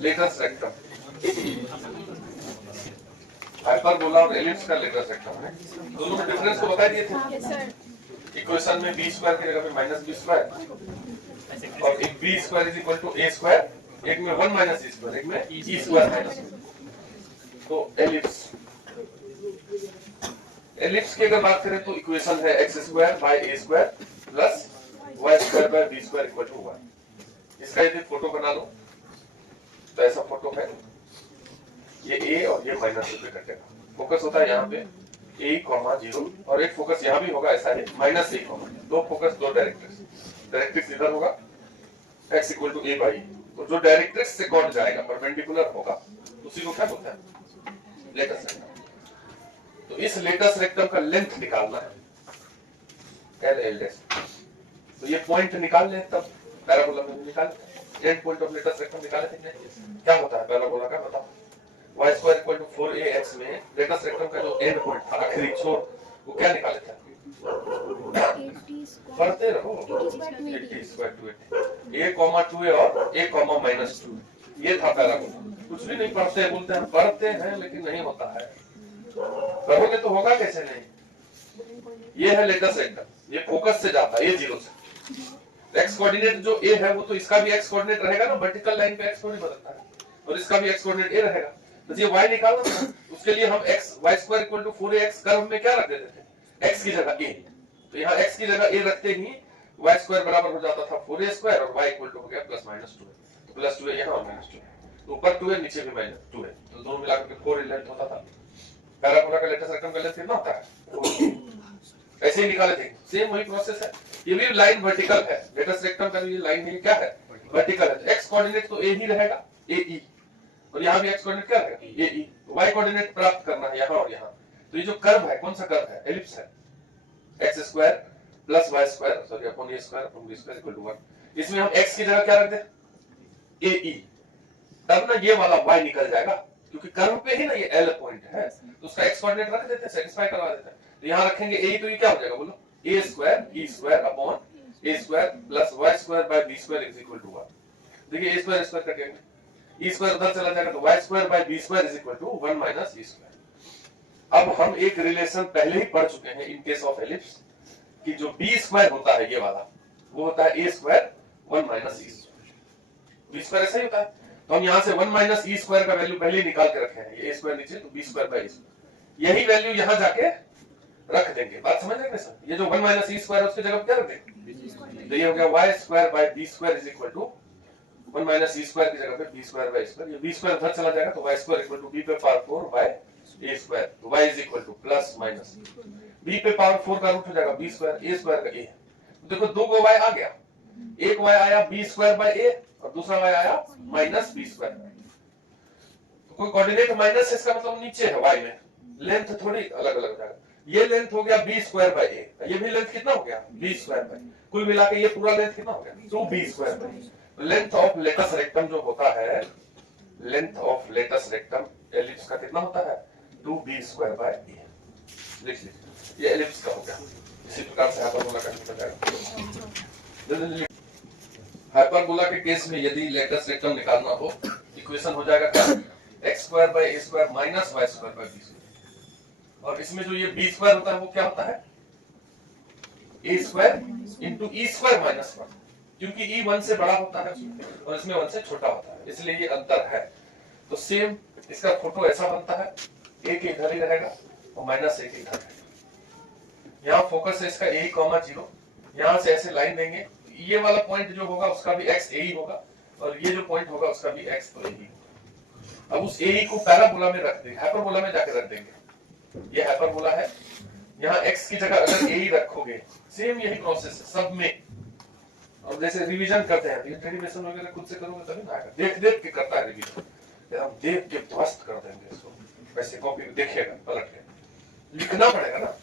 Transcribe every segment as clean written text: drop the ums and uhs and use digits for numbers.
Latus rectum, hyperbola और ellipse का latus rectum है। दोनों में डिफरेंस तो बता दिए थे इक्वेशन में, बी स्क्वायर की जगह पे माइनस बी स्क्वायर, और एक B square is equal to A square, एक में 1 माइनस ई स्क्वायर, एक में ई स्क्वायर माइनस। तो एलिप्स, एलिप्स की अगर बात करें तो इक्वेशन है X square by A square plus Y square by B square equal to 1। इसका यदि फोटो बना लो तो ऐसा फोटो है, ये ए और ये माइनस पे कटेगा, फोकस होता है यहाँ पे ए कॉमा 0, और एक फोकस यहाँ भी होगा, ऐसा है माइनस ए कॉमा, दो फोकस दो डायरेक्ट्रिक्स, डायरेक्ट्रिक्स इधर होगा x equal to A by, तो जो डायरेक्ट्रिक्स से कॉट जाएगा परपेंडिकुलर होगा उसी को क्या बोलते हैं, लेटस रेक्टम। तो इस लेटस रेक्टम का लेंथ निकालना है एल एल डैश, तो ये पॉइंट निकाल लें, तब पैराबोला में निकाल end point of latus rectum निकाले थे, क्या होता है पैराबोला का बताओ, y square equal to 4ax में लेटस रेक्टम का जो एंड पॉइंट था, आखिरी छोर, वो क्या निकाले थे, पढ़ते रहो, 80 square to 80, a comma 2a और a कॉमा माइनस 2, ये था पैराबोला। कुछ भी नहीं पढ़ते, बोलते हैं पढ़ते हैं लेकिन नहीं होता है, पढ़ोगे तो होगा कैसे नहीं। ये है लेटस रेक्टम, ये फोकस से जाता है, ये 0 से, एक्स कोऑर्डिनेट जो ए है वो तो इसका भी एक्स कोऑर्डिनेट रहेगा ना, वर्टिकल लाइन पे एक्स कोऑर्डिनेट बदलता है, और इसका भी एक्स कोऑर्डिनेट ए रहेगा, तो ये y निकालना था, उसके लिए हम x y square equal to 4ax curve में क्या रख देते थे, x की जगह a, तो यहाँ x की जगह a रखते ही y स्क्वायर बराबर हो जाता था 4a स्क्वायर, और y इक्वल टू हो गया प्लस माइनस 2, तो प्लस 2 है यहाँ और माइनस 2 है, तो ऊपर 2 है नीचे भी माइनस 2 है, तो दोनों मिलाकर के 4 लेंथ होता था। पैराबोला का लेटस रेक्टम का लेंथ कितना होता है, ऐसे ही निकाले थे, सेम वही प्रोसेस है, ये भी लाइन वर्टिकल है, लेटस रेक्टम का ये लाइन है, क्या है, वर्टिकल है, तो x कोऑर्डिनेट तो a ही रहेगा, ae, और यहाँ भी x कोऑर्डिनेट क्या रहेगा, ae, y कोऑर्डिनेट प्राप्त करना है यहाँ और यहाँ, तो ये जो कर्व है कौन सा कर्व है, एलिप्स है, x square plus y square sorry upon a square upon b square equal to 1, इसमें हम x की जगह क्या रख दें, ae, तब ना ये वाला y निकल जाएगा, क्योंकि कर्व पे ही ना ये L पॉइंट है, तो उसका x कोऑर्डिनेट रख देते हैं, सेटिस्फाई करवा देते हैं, तो यहाँ रखेंगे a, तो ये क्या हो जाएगा बोलो, a square e square upon a square plus y square by b square is equal to 1। देखिए a स्क्वायर स्क्वायर कटेंगे, e स्क्वायर उधर चला जाएगा, तो y square by b square is equal to 1 minus e square. अब हम एक relation पहले ही पढ़ चुके हैं इन केस ऑफ एलिप्स, कि जो b स्क्वायर होता है ये वाला, वो होता है a square 1 minus e square, b square ऐसा ही होता है, तो हम यहाँ से 1 माइनस ई स्क्वायर का वैल्यू पहले निकाल के रखे हैं, ये a स्क्वायर नीचे, तो b square bye e square, यही वैल्यू यहाँ जाके रख देंगे, बात समझ रहे हैं सर, ये जो 1 माइनस ई स्क्वायर है उसकी जगह क्या रख देंगे, तो ये हो गया y square by b square is equal to 1 minus E square की जगह पे b स्क्वायर बाय स्क्वायर, ये b स्क्वायर उधर चला जाएगा, तो y square equal to b पे पावर 4 बाय a स्क्वायर, तो y is equal to plus minus b पे पावर 4 का रूट हो जाएगा b स्क्वायर, a स्क्वायर का a, तो देखो दो को y आ गया, एक y आया b स्क्वायर बाय a और दूसरा y आया माइनस b स्क्वायर, तो कोई कोऑर्डिनेट माइनस है इसका मतलब नीचे है y में, लेंथ थोड़ी अलग अलग जाएगा, ये लेंथ हो गया b स्क्वायर बाय a, ये भी लेंथ कितना हो गया b स्क्वायर बाय, कुल मिला के ये पूरा लेंथ कितना हो गया 2b square by. Length of latus rectum जो होता है, length of latus rectum ellipse का कितना होता है 2b स्क्वायर बाय a, लिख लीजिए, ये एलिप्स का हो गया, इसी प्रकार से हाइपरबोला का निकल जाएगा। हाइपरबोला के केस में यदि लेटस रेक्टम निकालना हो, इक्वेशन हो जाएगा क्या, x square by a square minus y square by b square, और इसमें जो ये b स्क्वायर होता है वो क्या होता है a square into e square minus 1, क्योंकि e 1 से बड़ा होता है और इसमें 1 से छोटा होता है, इसलिए ये अंतर है। तो सेम इसका फोटो ऐसा बनता है, एक इधर ही रहेगा और माइनस एक इधर रहेगा, यहाँ फोकस है इसका a कॉमा 0, यहाँ से ऐसे लाइन देंगे, ये वाला पॉइंट जो होगा उसका भी x a ही होगा, और ये जो पॉइंट होगा उसका भी x तो a ही होगा। अब उस a को पैराबोला में रख देंगे, हाइपरबोला में जाकर रख देंगे, ये हाइपरबोला है, यहाँ x की जगह अगर a ही रखोगे, सेम यही प्रोसेस है सब में, और जैसे रिवीजन करते हैं, ये डेरिवेशन वगैरह खुद से करोगे तभी ना आएगा, देख देख के करता है रिवीजन, हम देख के ध्वस्त कर देंगे इसको, वैसे कॉपी देखिएगा पलट के, लिखना पड़ेगा ना,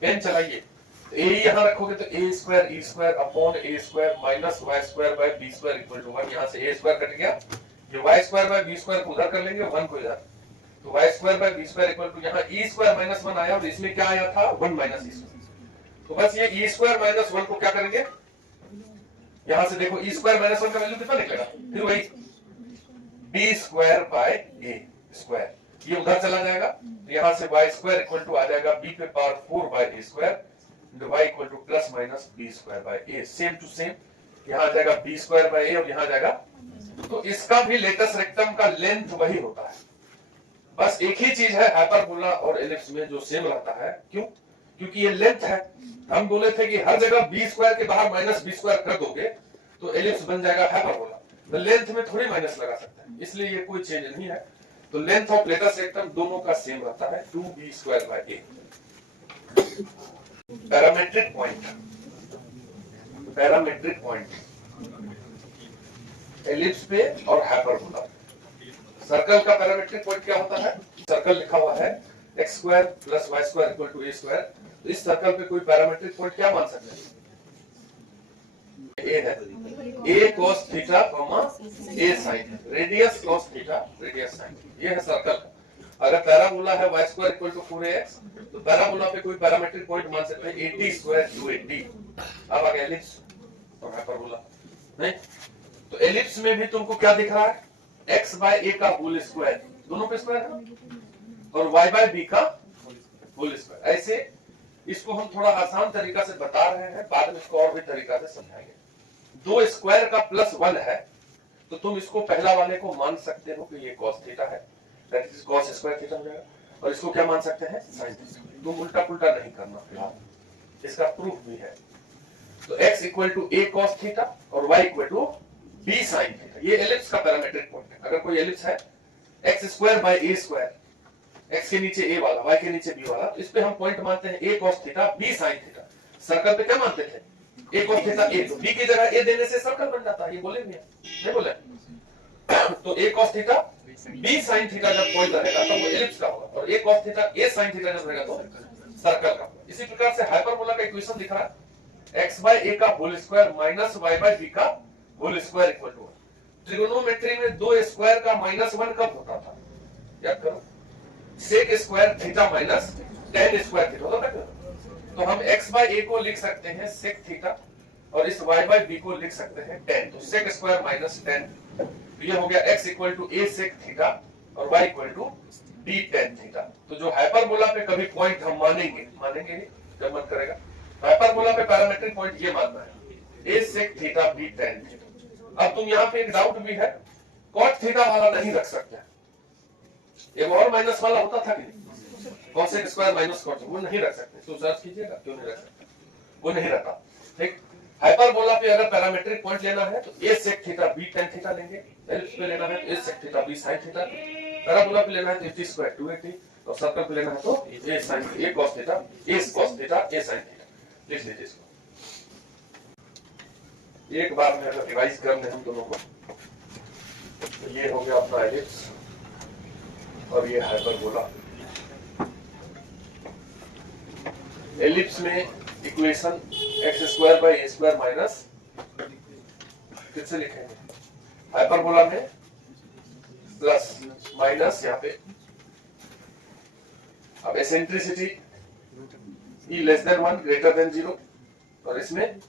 पेन चलाइए, a यहाँ रखोगे तो a square e square upon a square minus y square by b square equal to 1, यहाँ से a स्क्वायर कट गया, ये y square by b square को उधर कर लेंगे, 1 को इधर, तो y square by b square equal to यहाँ e स्क्वायर माइनस 1 आया, और इसमें क्या आया था 1 माइनस e स्क्वायर, तो बस ये e स्क्वायर माइनस 1 को क्या करेंगे, यहाँ से देखो e स्क्वायर माइनस 1 का वैल्यू कितना निकलेगा, फिर वही b square by a square, ये उधर चला जाएगा, यहाँ से y स्क्वायर इक्वल टू आ जाएगा b पे power 4 by a square, y equal to plus minus b square by a, same to same, यहाँ आ जाएगा b स्क्वायर बाय a और यहाँ आ जाएगा। तो इसका भी लेटस रेक्टम का लेंथ वही होता है, बस एक ही चीज है हाइपरबोला और एलिप्स में जो सेम रहता है। क्यों? क्योंकि ये लेंथ है। हम बोले थे कि हर जगह b स्क्वायर के बाहर माइनस b स्क्वायर कर दोगे तो एलिप्स बन जाएगा हाइपरबोला, तो लेंथ में थोड़ी माइनस लगा सकते हैं, इसलिए ये कोई चेंज नहीं है। तो लेंथ ऑफ लेटस रेक्टम दोनों का सेम रहता है 2b square by a। Parametric point, parametric point ellipse पे और हाइपरबोला। सर्कल का पैरामेट्रिक पॉइंट क्या होता है? सर्कल लिखा हुआ है x square plus y square equal to a square, तो इस सर्कल पे कोई पैरामेट्रिक पॉइंट क्या मान सकते हैं? a है, a cos theta comma a sin, radius cos theta radius sin, ये है सर्कल। अगर पैराबोला है y square equal to 4ax, तो पैराबोला पे कोई पैरामेट्रिक पॉइंट मान सकते हैं 80 स्क्वायर 280। अब आ गया एलिप्स और हाइपरबोला नहीं, तो एलिप्स में भी तुमको क्या दिख रहा है? x बाय a का होल स्क्वायर, दोनों पे स्क्वायर है, और y बाय b का होल स्क्वायर। ऐसे इसको हम थोड़ा आसान तरीका से बता रहे हैं, बाद में इसको और भी तरीका से समझाएंगे। दो स्क्वायर का प्लस 1 है, तो तुम इसको पहला वाले को मान सकते हो कि ये cos थीटा है, that is cos square theta हो जाएगा, और इसको क्या मान सकते हैं? sin theta. तुम उल्टा पुल्टा नहीं करना फिलहाल, इसका प्रूफ भी है। तो x equal to a cos theta और y equal to b sin theta, ये एलिप्स का पैरामेट्रिक पॉइंट है। अगर कोई एलिप्स है x square by a square, x के नीचे a वाला, y के नीचे b वाला, तो इस पे हम पॉइंट मानते हैं a cos theta b sin theta. Circle पे क्या मानते थे? a cos थीटा a, तो b की जगह a देने से सर्कल बन जाता है, ये बोले नहीं बोले? तो a cos theta b sin theta जब पॉइंट रहेगा तो वो एलिप्स का होगा, और a cos theta a sin theta जब रहेगा तो सर्कल का होगा। इसी प्रकार से हाइपरबोला का इक्वेशन दिख रहा है x बाय a का होल स्क्वायर माइनस y बाय b का whole square equal to 1। Trigonometry में दो स्क्वायर का माइनस 1 कब होता था? याद करो, sec square theta minus tan square theta होता था। तो हम x बाय a को लिख सकते हैं सेक थीटा, और इस y बाय b को लिख सकते हैं tan, तो सेक स्क्वायर माइनस tan, तो ये हो गया x equal to a sec theta और y equal to b tan theta. तो जो हाइपरबोला पे कभी पॉइंट हम मानेंगे ही जब मन करेगा, हाइपरबोला पे पैरामेट्रिक पॉइंट ये मानना है a sec theta b tan theta. अब तुम यहाँ पे एक डाउट भी है, cot थीटा वाला नहीं रख सकते, एक और माइनस वाला होता था कि नहीं, cosec स्क्वायर माइनस cot, वो नहीं रख सकते, तो सर्च कीजिएगा क्यों नहीं रख सकते, वो नहीं रखा। ठीक, हाइपरबोला पे अगर पैरामेट्रिक पॉइंट लेना है तो a sec theta b tan theta लेंगे, एलिप्स पे लेना है तो a sec theta b sin theta, parabola पे लेना है तो 80 स्क्वायर 280, और सर्कल पे लेना है तो a sin a cos theta a cos theta a sin theta. लिख लीजिए इसको, एक बार में अगर रिवाइज कर लें हम दोनों को, तो ये हो गया अपना एलिप्स और ये हाइपरबोला। एलिप्स में equation x square by a square minus, किससे लिखेंगे? हाइपरबोला में प्लस माइनस यहाँ पे, अब eccentricity e less than 1 greater than 0, और इसमें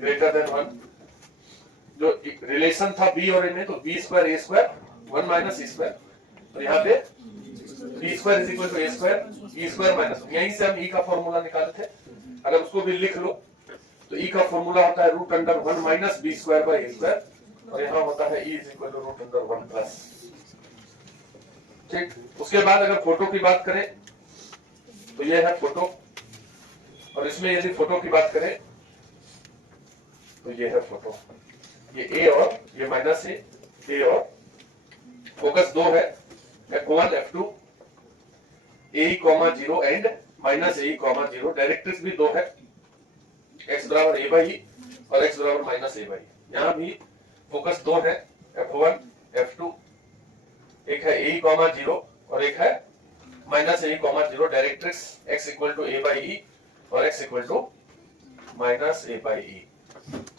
ग्रेटर देन 1। जो रिलेशन था b और a में, तो b square a square 1 minus e square, और यहाँ पे b square is equal to a square e square minus, यहीं से हम e का फॉर्मूला निकाले थे, अगर उसको भी लिख लो तो e का फॉर्मूला होता है root under 1 minus b square by a square, और यहाँ होता है e is equal to root under 1 plus. ठीक, उसके बाद अगर फोटो की बात करें तो ये है फोटो, और इसमें यदि फोटो की बात करें तो ये है फोटो, ये a और ये माइनस a और फोकस दो है, f1 f2 a comma 0 and minus a comma 0, directrix भी दो है, x बराबर a बाई और x बराबर माइनस a बाई। यहाँ भी फोकस दो है, f1 f2, एक है a कॉमा 0 और एक है minus a comma 0, directrix x equal to a by e और x equal to minus a by e।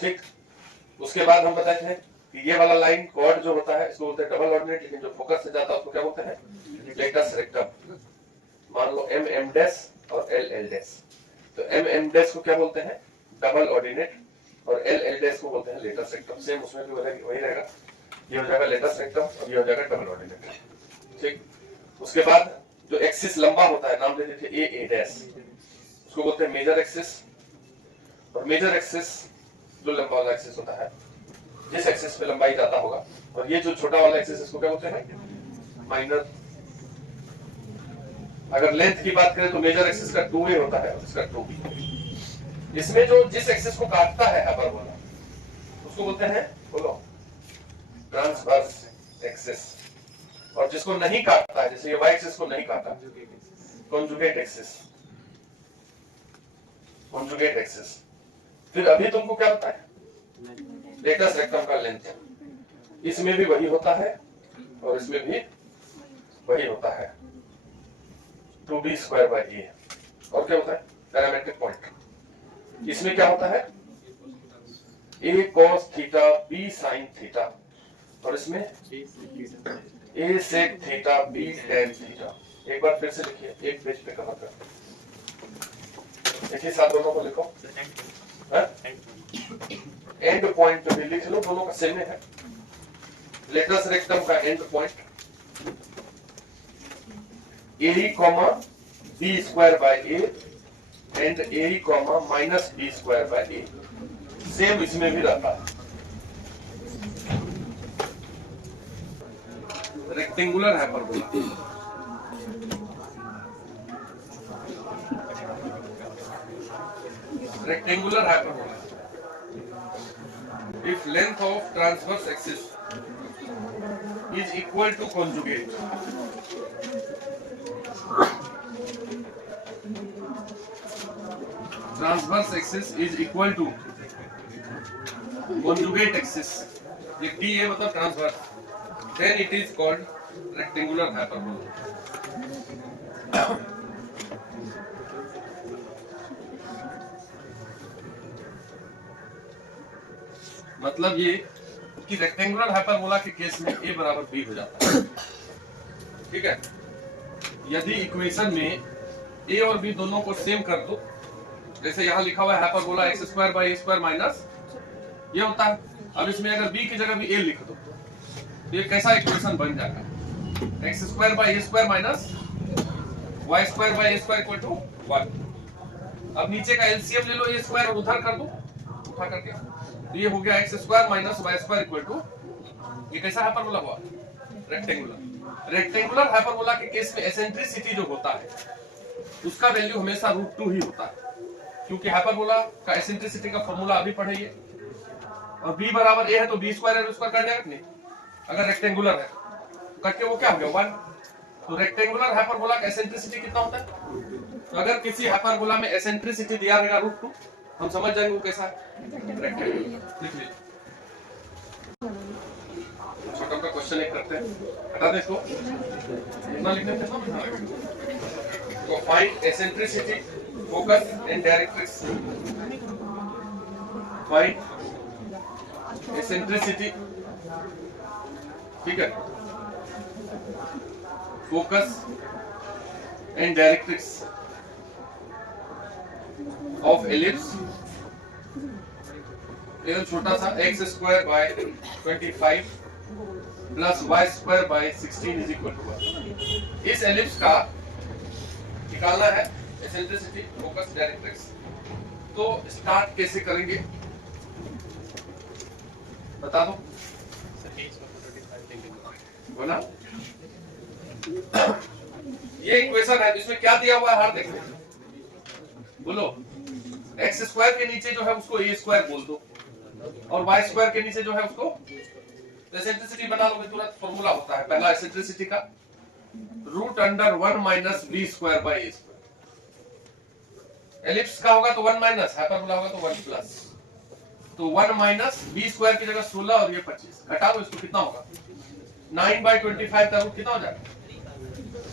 ठीक, उसके बाद हम बताए थे कि ये वाला लाइन कॉर्ड जो होता है इसको बोलते हैं डबल ऑर्डिनेट, लेकिन जो फोकस से जाता है उसको क्या बोलते हैं? Latus rectum. मान लो m m डैश और l l डैश, तो m m डैश को क्या बोलते हैं? डबल ऑर्डिनेट, और l l डैश को बोलते हैं लेटस रेक्टम। सेम उसमें भी वही रहेगा, ये हो जाएगा लेटेस्ट रेक्टम और ये हो जाएगा डबल ऑर्डिनेट। ठीक, उसके बाद जो एक्सिस लंबा होता है, नाम दे देते ए डैश, उसको बोलते हैं मेजर एक्सिस। और मेजर एक्सिस जो लंबा वाला एक्सिस होता है, जिस एक्सिस पे लंबाई ज्यादा होगा, और ये जो छोटा वाला एक्सिस इसको क्या बोलते हैं, माइनर। अगर लेंथ की बात करें तो मेजर एक्सिस का 2a होता है और इसका 2b। इसमें जो जिस एक्सिस को काटता है हाइपरबोला उसको बोलते हैं, बोलो, ट्रांसवर्स एक्सिस। और जिसको नहीं काटता है, जैसे ये वाई एक्सिस को नहीं काटा, कॉन्जुगेट एक्सिस, कॉन्जुगेट एक्सिस। फिर अभी तुमको क्या होता है, लेटेस्ट रेक्टम का लेंथ, इसमें भी वही होता है और इसमें भी वही होता है, 2b स्क्वायर बाई ए। और क्या होता है, पैरामेट्रिक पॉइंट। इसमें क्या होता है, a cos theta b sin theta, और इसमें a sec theta b tan theta. एक बार फिर से लिखिए, एक पेज पे कवर कर, एक ही साथ दोनों को लिखो। एंड पॉइंट भी लिख लो, दोनों का सेम है। लेटेस्ट रेक्टम का end point a comma b square by a and a comma minus b square by a, same इसमें भी रहता है। Rectangular hyperbola, rectangular hyperbola, if length of transverse axis is equal to conjugate, transverse axis is equal to conjugate axis, ये TA मतलब transverse, then it is called rectangular hyperbola। मतलब ये कि rectangular hyperbola के केस में a बराबर b हो जाता है। ठीक है, यदि इक्वेशन में a और b दोनों को सेम कर दो, जैसे यहाँ लिखा हुआ है hyperbola x square by a square minus ये होता है। अब इसमें अगर b की जगह भी a लिख दो तो ये कैसा इक्वेशन बन जाएगा, x square by a square minus y square by a square equal to 1। अब नीचे का एलसीएम ले लो, ए स्क्वायर और उधर कर दो, उठा करके, तो ये हो गया x square minus y square equal to, ये कैसा हाइपरबोला हुआ, रेक्टेंगुलर। रेक्टेंगुलर हाइपरबोला के केस में एसेंट्रिसिटी जो होता है उसका वैल्यू हमेशा √2 ही होता है, क्योंकि हाइपरबोला का एसेंट्रिसिटी का फॉर्मूला अभी पढ़ेंगे। और b बराबर a है तो b स्क्वायर है, उसका कर देगा नहीं। अगर रेक्टेंगुलर है करके वो क्या हो गया 1। तो रेक्टेंगुलर हाइपरबोला का एसेंट्रिसिटी कितना होता है, तो अगर किसी हाइपरबोला में एसेंट्रिसिटी दिया रहेगा √2, हम समझ जाएंगे वो कैसा है, रेक्टेंगुलर। लिख लीजिए, छोटा का क्वेश्चन एक करते हैं, हटा दे इसको, इतना लिखने कितना लिखना लगेगा। तो find eccentricity, focus and directrix. Find eccentricity, ठीक है, focus and directrix of ellipse, एकदम छोटा सा, x square by 25 plus Y square by 16 is equal to 1। इस एलिप्स का निकालना है एसेंट्रिसिटी, फोकस, डायरेक्ट्रिक्स। तो स्टार्ट कैसे करेंगे बता दो, बोला। ये इक्वेशन है, इसमें क्या दिया हुआ है हर देखो, बोलो। एक्स स्क्वायर के नीचे जो है उसको ए स्क्वायर बोल दो, और वाई स्क्वायर के नीचे जो है उसको, एसेंट्रिसिटी बना लोगे तुरंत, फॉर्मूला होता है पहला एसेंट्रिसिटी का √1 minus b square by a square. Ellipse का होगा तो 1 माइनस, हाइपरबोला होगा तो 1 प्लस। तो 1 माइनस बी स्क्वायर की जगह 16 और ये 25, घटा दो इसको, कितना होगा 9/25 का रूट कितना हो जाएगा,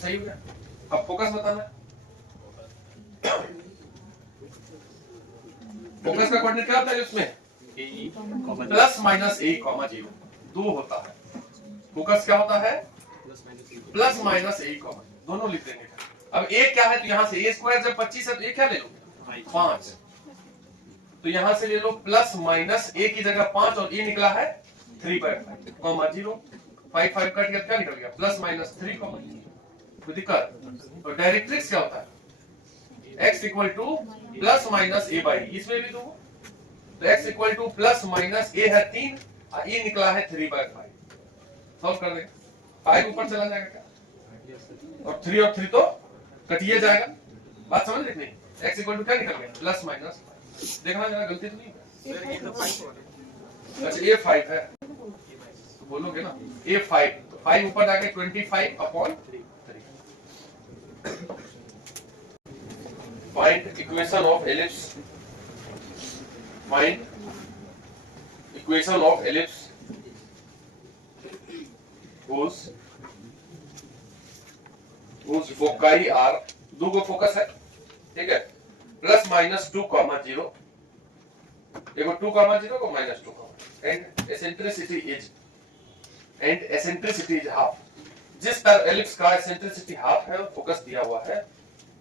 सही हो गया। अब फोकस बताना, फोकस का कोऑर्डिनेट क्या होता है उसमें, प्लस माइनस a, 0 2 होता है। फोकस क्या होता है, प्लस माइनस a, दोनों लिख देंगे। अब a क्या है, तो यहाँ से a स्क्वायर जब 25 है तो a क्या ले लो 5, तो यहाँ से ले लो प्लस माइनस a की जगह 5 और a निकला है 3/5 कॉमा 0, 5 5 कट गया, क्या निकल गया प्लस माइनस 3 कॉमा 0। तो दिक्कत और डायरेक्ट्रिक्स क्या होता है x equal to plus minus a by, इसमें भी दो तो x equal to plus minus a है 3 और e निकला है 3/5। सॉल्व कर देंगे, 5 ऊपर चला जाएगा क्या और 3 और 3 तो कटिए जाएगा। बात समझ रहे नहीं, x इक्वल टू क्या निकल गया प्लस माइनस, देखना जरा गलती तो नहीं है। अच्छा ये 5 है तो बोलोगे ना ये 5, तो 5 ऊपर जाके 25/3। Find equation of ellipse. Find equation of ellipse whose foci are, दो को फोकस है, ठीक है, प्लस माइनस 2 कॉमा 0, देखो 2 कॉमा 0 को minus 2 comma, and eccentricity is half. जिस पर एलिप्स का एसेंट्रिसिटी हाफ है और फोकस दिया हुआ है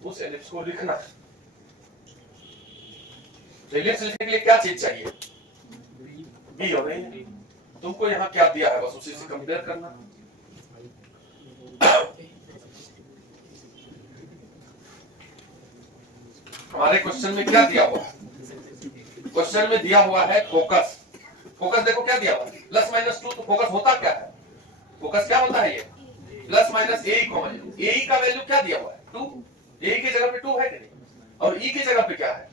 उस एलिप्स को लिखना है। एलिप्स लिखने के लिए क्या चीज चाहिए, बी और नहीं, तुमको यहाँ क्या दिया है बस उसी से कंपेयर करना। हमारे क्वेश्चन में क्या दिया हुआ है, क्वेश्चन में दिया हुआ है फोकस। फोकस देखो क्या दिया हुआ है प्लस माइनस 2, तो फोकस होता क्या है, फोकस क्या होता है ये प्लस माइनस ए कॉमा 0। ए का वैल्यू क्या दिया हुआ है 2, ए की जगह पे 2 है कि नहीं, और ई की जगह पे क्या है,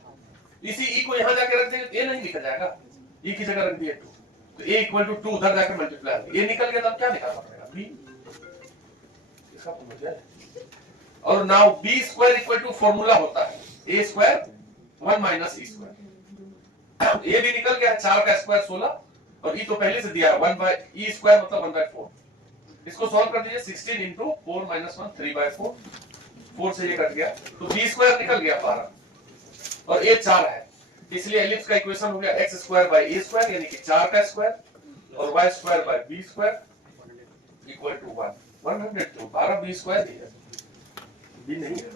इसी ई को यहां जाके रख देंगे तो ए नहीं लिखा जाएगा, ई की जगह रख दिए 2, तो ए इक्वल टू 2 उधर जाके मल्टीप्लाई, ए निकल गया तब क्या निकालना पड़ेगा बी, इसका तो मुझे। और now b square equal to formula होता है a square 1 minus E square, a भी निकल गया 4 का स्क्वायर 16 और ई तो पहले से दिया है 1 बाय ई स्क्वायर मतलब 1/4। इसको सॉल्व कर दीजिए 16 into 4 minus 1 3/4, 4 से ये कट गया तो b स्क्वायर निकल गया 12 और a 4 है, इसलिए एलिप्स का इक्वेशन हो गया x square by a square यानी कि 4 का स्क्वायर और y square by b square equal to 100। 12 b square ही है, b नहीं है।